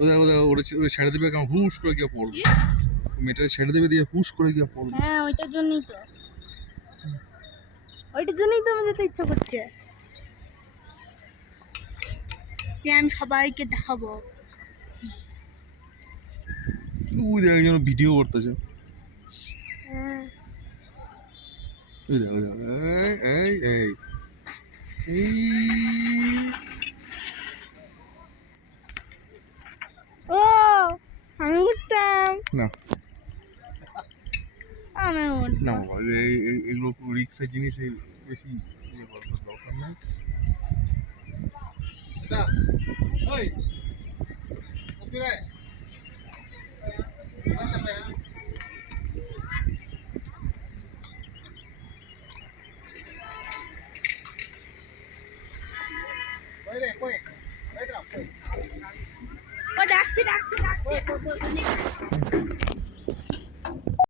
ওটা ছেড়ে দেবে কেমন হুশ করে গিয়ে পড়বে। মেয়েটা ছেড়ে দেবে দিয়ে হুশ করে গিয়ে পড়বে। হ্যাঁ ওইটার জন্যই তো আমার যেতে ইচ্ছা করছে যে আমি সবাইকে দেখাবো। ওই দেখ একজন ভিডিও করতেছে। হ্যাঁ ওই দেখ এই এই এই ও আমি উঠতাম না আমি না উঠতাম। বাবা এগুলো রিক্সের জিনিস বেশি ইয়ে করার দরকার নেই। ও ডাকছে